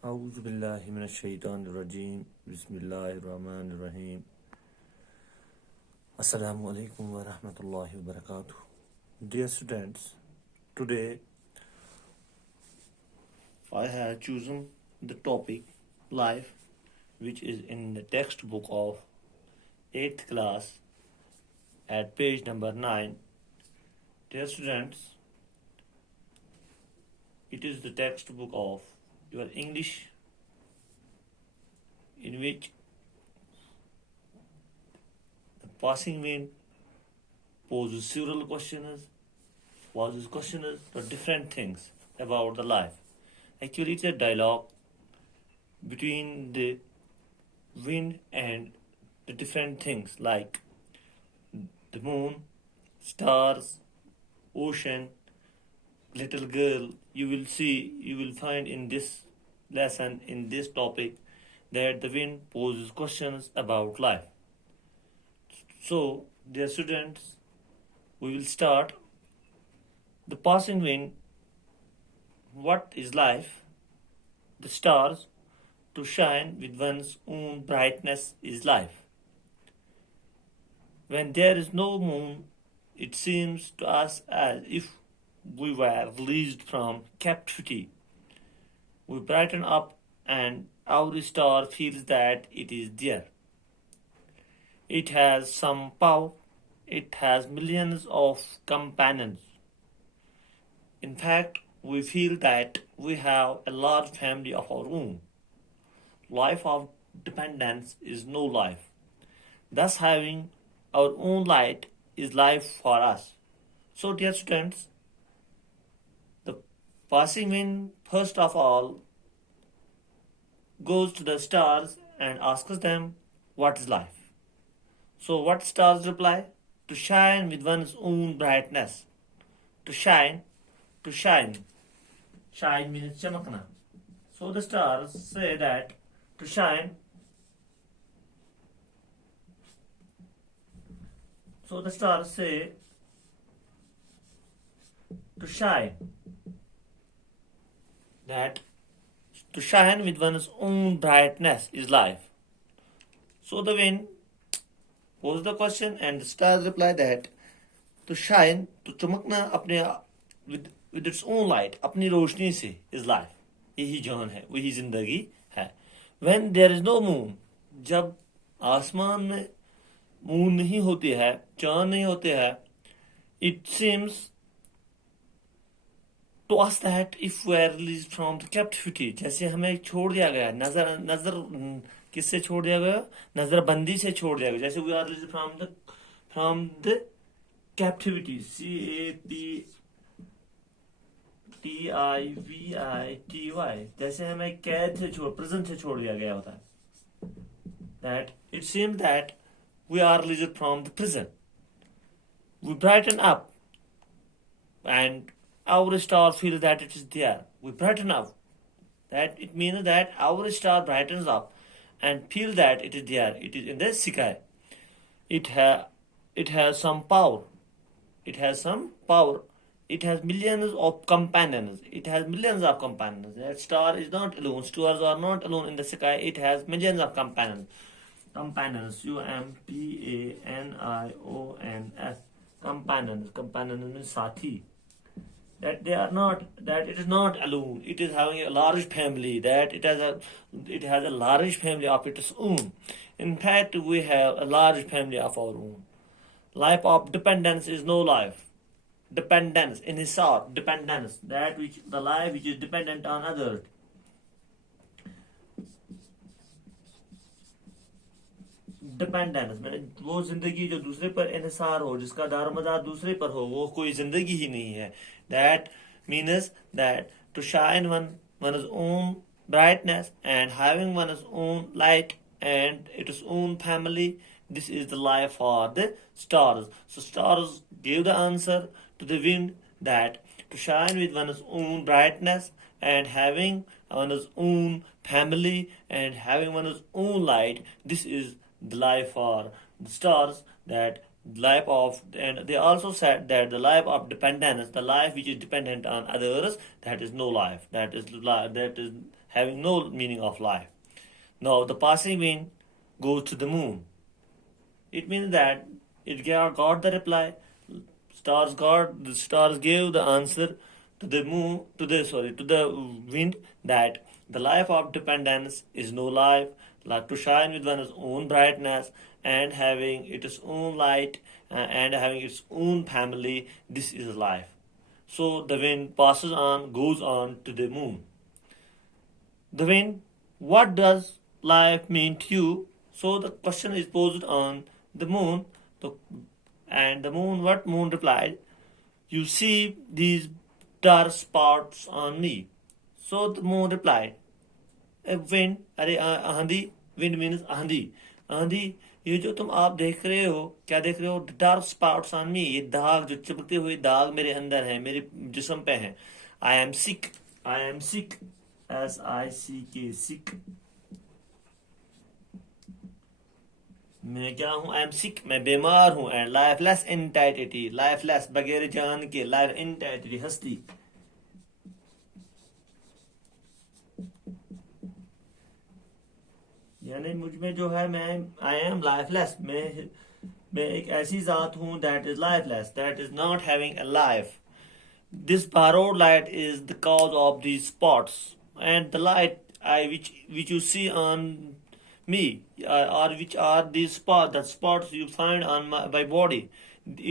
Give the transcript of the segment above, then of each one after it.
أعوذ بالله من الشيطان الرجيم بسم الله الرحمن الرحيم Assalamu alaikum wa rahmatullahi wa barakatuh. Dear students, today I have chosen the topic life, which is in the textbook of 8th class at page number 9. Dear students, it is the textbook of your English, in which the passing wind poses several questions, the different things about the life. Actually, it's a dialogue between the wind and the different things like the moon, stars, ocean, little girl. You will find in this lesson, in this topic, that the wind poses questions about life. So, dear students, we will start. The passing wind. What is life? The stars. To shine with one's own brightness is life. When there is no moon, it seems to us as if we were released from captivity. We brighten up and our star feels that it is there. It has some power. It has millions of companions. In fact, we feel that we have a large family of our own. Life of dependence is no life. Thus, having our own light is life for us. So, dear students, the passing wind, first of all, goes to the stars and asks them, what is life? So, what stars reply? To shine with one's own brightness. To shine. Shine means chamakna. So, the stars say that to shine. So the stars say to shine. That to shine with one's own brightness is life. So the wind poses the question and the stars reply that to shine, to चमकना अपने with its own light, अपनी रोशनी से is life. यही जान है, वही जिंदगी है. When there is no moon, जब आसमान में मून नहीं होती है, चांद नहीं होते हैं, it seems to us that if we are released from the captivity, जैसे हमें छोड़ दिया गया, नजर किससे छोड़ दिया गया? नजरबंदी से छोड़ दिया गया. जैसे we are released from the captivity, CAPTIVITY, जैसे हमें कैद से prison से छोड़ दिया गया होता है. That it seems that we are released from the prison. We brighten up and our star feels that it is there. We brighten up. That it means that our star brightens up and feel that it is there. It is in the sky. It has some power. It has millions of companions. That star is not alone. Stars are not alone in the sky. It has millions of companions. Companions, COMPANIONS. Companions means साथी. That it is not alone. It is having a large family. That it has a large family of its own. In fact, we have a large family of our own. Life of dependence is no life. Dependence, in his thought, dependence, the life which is dependent on others. Dependence मैंने वो जिंदगी जो दूसरे पर इन्हिसार हो, जिसका दारोमदार दूसरे पर हो, वो कोई जिंदगी ही नहीं है. That means that to shine one's own brightness and having one's own light and its own family, this is the life for the stars. So stars gave the answer to the wind that to shine with one's own brightness and having one's own family and having one's own light, this is the life for the stars, that life of, and they also said that the life of dependence, the life which is dependent on others, that is no life, that is having no meaning of life. Now the passing wind goes to the moon. It means that it got the reply. The stars gave the answer to the moon, to the wind, that the life of dependence is no life, like to shine with one's own brightness and having its own light and having its own family. This is life. So the wind passes on, goes on to the moon. The wind, what does life mean to you? So the question is posed on the moon, and the moon, what moon replied, you see these dark spots on me. So the moon replied, a wind, अरे आंधी, wind means आंधी, आंधी, ये जो तुम आप देख रहे हो, क्या देख रहे हो? डार्क स्पॉट्स ऑन मी, ये दाग, जो चमकते हुए दाग मेरे अंदर हैं, मेरे जिस्म पे हैं. I am sick, I am sick, SICK, सिक. मैं क्या हूँ? आई एम सिक, मैं बीमार हूँ. एंड लाइफलेस एंटाइटी, लाइफलेस बगैर जान के, लाइफ एंटाइटी हस्ती. यानी मुझ में जो है, मैं आई एम लाइफलेस, मैं एक ऐसी जात हूँ that is lifeless, that is not having a life. This borrowed light is the cause of these spots, and the light which you see on me, or which are these spots, the spots you find on my body.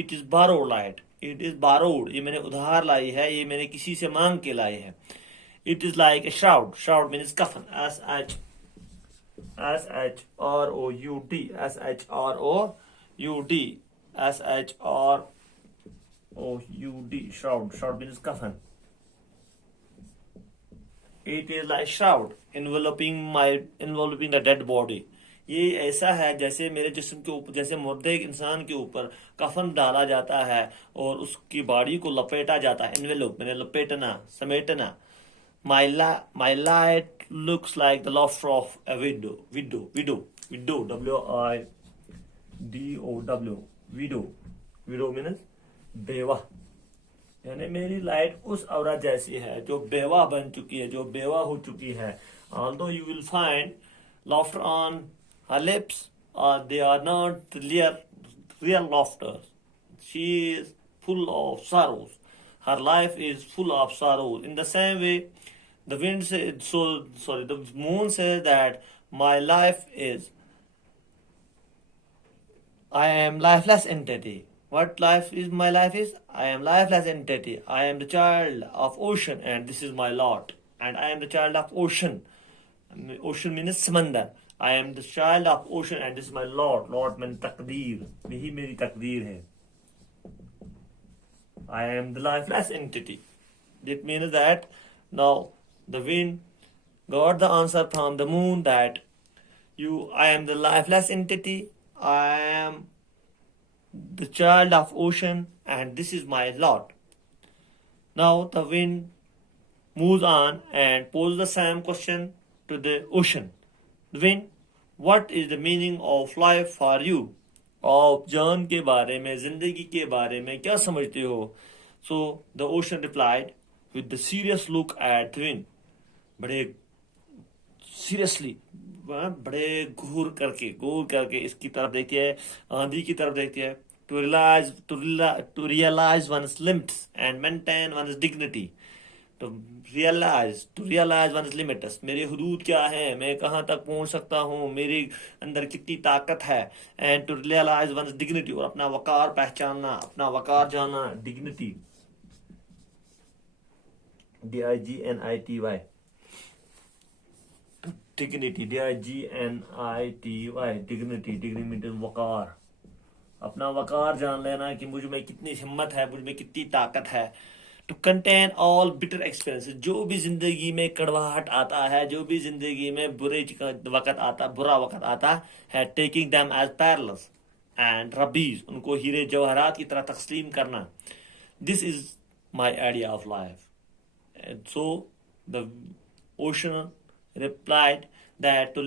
It is borrowed light. It is borrowed. ये मैंने उधार लाई है, ये मैंने किसी से मांग के लाई है. It is like a shroud. Shroud means coffin. SHROUD, shroud. Shroud means coffin. It is like shroud enveloping the dead body. ये ऐसा है जैसे मेरे जिस्म के ऊपर, जैसे मुर्दे इंसान के ऊपर कफन डाला जाता है और उसकी बॉडी को लपेटा जाता है. एनवेलोप मैंने लपेटना, समेटना. My light looks like the laughter of a widow. Widow, WIDOW. Widow means बेवा. यानी मेरी लाइट उस औरत जैसी है जो बेवा बन चुकी है, जो बेवा हो चुकी है. Although you will find laughter on her lips, they are not real laughter. She is full of sorrows. Her life is full of sorrows. In the same way, the moon says that my life is, I am lifeless entity. What life is? My life is, I am lifeless entity. I am the child of ocean, and this is my lot. And I am the child of ocean. Ocean means समंदर. I am the child of ocean, and this is my lot. Lot means तकदीर. यही मेरी तकदीर है. I am the lifeless entity. It means that now the wind got the answer from the moon that I am the lifeless entity. I am the child of ocean, and this is my lot. Now the wind moves on and poses the same question to the ocean. The wind, what is the meaning of life for you? आप जान के बारे में, जिंदगी के बारे में क्या समझते हो? So the ocean replied with the serious look at the wind. बड़े सीरियसली, बड़े घूर करके इसकी तरफ देखती है, आंधी की तरफ देखती है. To realize one's limits and maintain one's dignity. To realize one's limits. मेरे हुदूद क्या है, मैं कहाँ तक पहुँच सकता हूँ, मेरे अंदर कितनी ताकत है. And to realize one's dignity, और अपना वकार पहचानना, अपना वकार जानना. Dignity, DIGNITY. Dignity, DIGNITY. Dignity means वकार. अपना वकार जान लेना कि मुझ में कितनी हिम्मत है, मुझ में कितनी ताकत है. To contain all bitter experiences, जो भी जिंदगी में कड़वाहट आता है, जो भी जिंदगी में बुरा वक्त आता है, taking them as pearls and rubies, उनको हीरे जवाहरात की तरह तस्लीम करना. This is my idea of life. So the ocean replied that to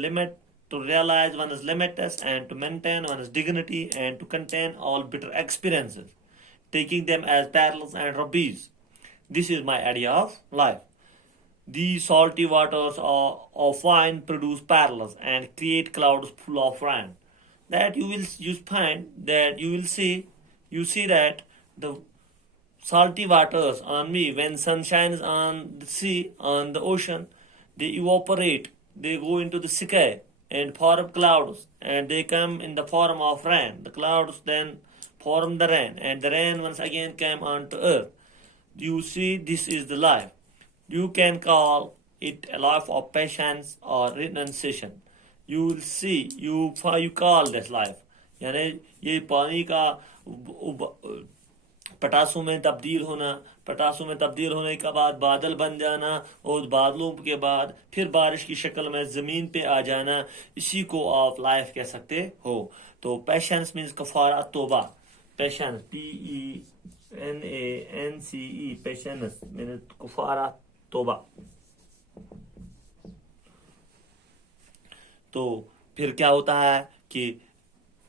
to realize one's limits and to maintain one's dignity and to contain all bitter experiences, taking them as perils and rubbies. This is my idea of life. These salty waters of wine produce perils and create clouds full of rain. That you find that you see that the salty waters on me when sun shines on the sea, on the ocean, they evaporate, they go into the sky and form clouds, and they come in the form of rain. The clouds then form the rain, and the rain once again came onto earth. You see, this is the life. You can call it a life of patience or renunciation. You will see, you call this life. यानी ये पानी का पटासों में तब्दील होना, पटासों में तब्दील होने के बाद बादल बन जाना और बादलों के बाद फिर बारिश की शक्ल में ज़मीन पे आ जाना, इसी को आप लाइफ कह सकते हो. तो पेशेंस मीन्स कफारा तोबा. पेशेंस PENANCE पेशेंस मीन्स कफारा तोबा. तो फिर क्या होता है कि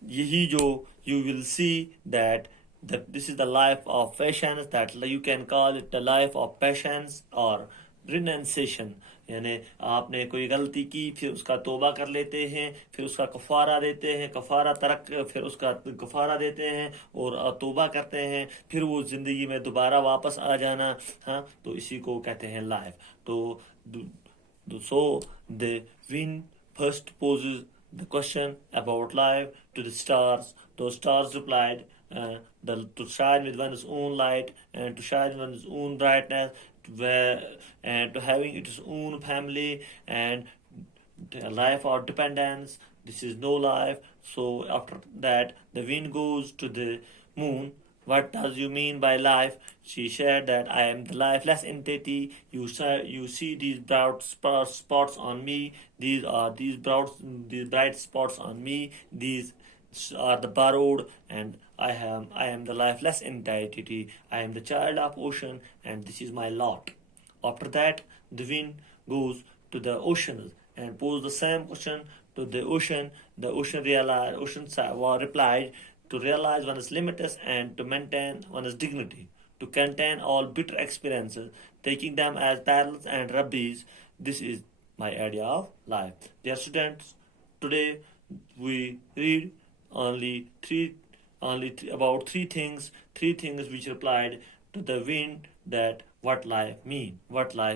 यही जो you will see that this is the life of patience, that you can call it the life of patience or renunciation. यानी आपने कोई गलती की, फिर उसका तोबा कर लेते हैं, फिर उसका कफारा देते हैं, फिर उसका कफारा देते हैं और तोबा करते हैं, फिर वो जिंदगी में दोबारा वापस आ जाना. हाँ, तो इसी को कहते हैं लाइफ. तो so the wind first poses the question about life to the stars. Those stars replied, to shine with one's own light and to shine with one's own brightness, and to having its own family and a life of dependence. This is no life. So after that, the wind goes to the moon. What does you mean by life? She said that I am the lifeless entity. You see these bright spots on me. These bright spots on me. These are the borrowed, and I am the lifeless entity. I am the child of ocean, and this is my lot. After that, the wind goes to the ocean and posed the same question to the ocean. The ocean replied, to realize one's limits and to maintain one's dignity, to contain all bitter experiences, taking them as perils and rubbies. This is my idea of life. Dear students, today we read about three things which replied to the wind that what life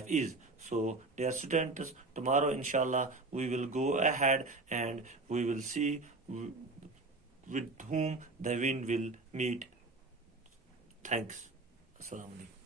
is. So, dear students, tomorrow inshallah we will go ahead and we will see with whom the wind will meet. Thanks. Assalamu alaikum.